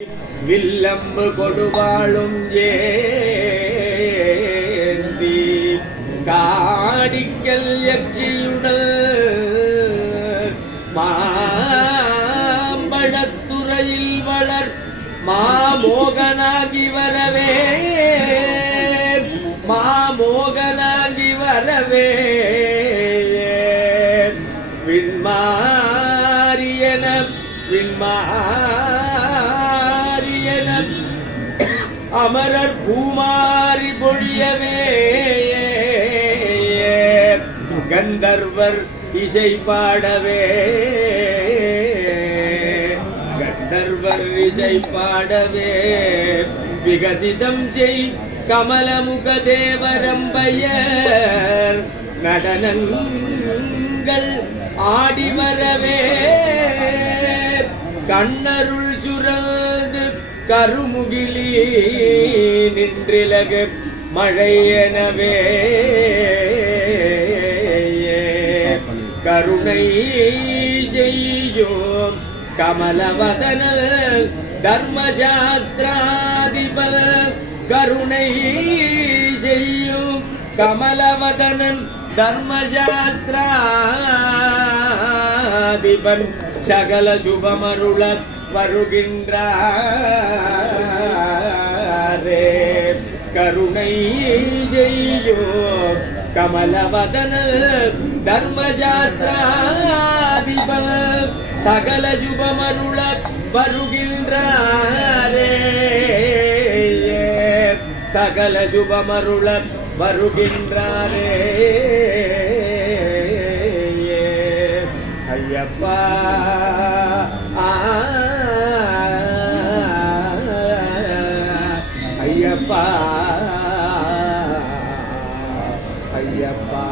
வில்லம்பு கொடுவாளும் ஏந்தி காடிக்கல் யட்சியுடல் மாம்பழத்துறையில் வளர் மாமோகனாகி வரவே மாமோகனாகி வரவே விண்மாரியன அமரர் பூமாரி பொழியவே கந்தர்வர் இசை பாடவே கந்தர்வர் இசை பாடவே விகசிதம் செய் கமலமுக தேவரம்பையர் நடனங்கள் ஆடி வரவே கண்ணருள் சுரந்து கருமுகிலி நின்றிலகு மழையெனவே கருணை செய்யும் கமலவதனல் தர்மசாஸ்திராதிபல் கருணை செய்யும் கமலவதனன் தர்மசாஸ்திராதிபன் சகல சுபமருள வருகின்றாரே கருணை செய்யும் கமலவதனல் தர்மசாஸ்திராதிபன் சகல சுபமருள வருகின்றாரே சகல சுபமருள வருகின்றாரே ஐயப்பா ஐயப்பா ஐயப்பா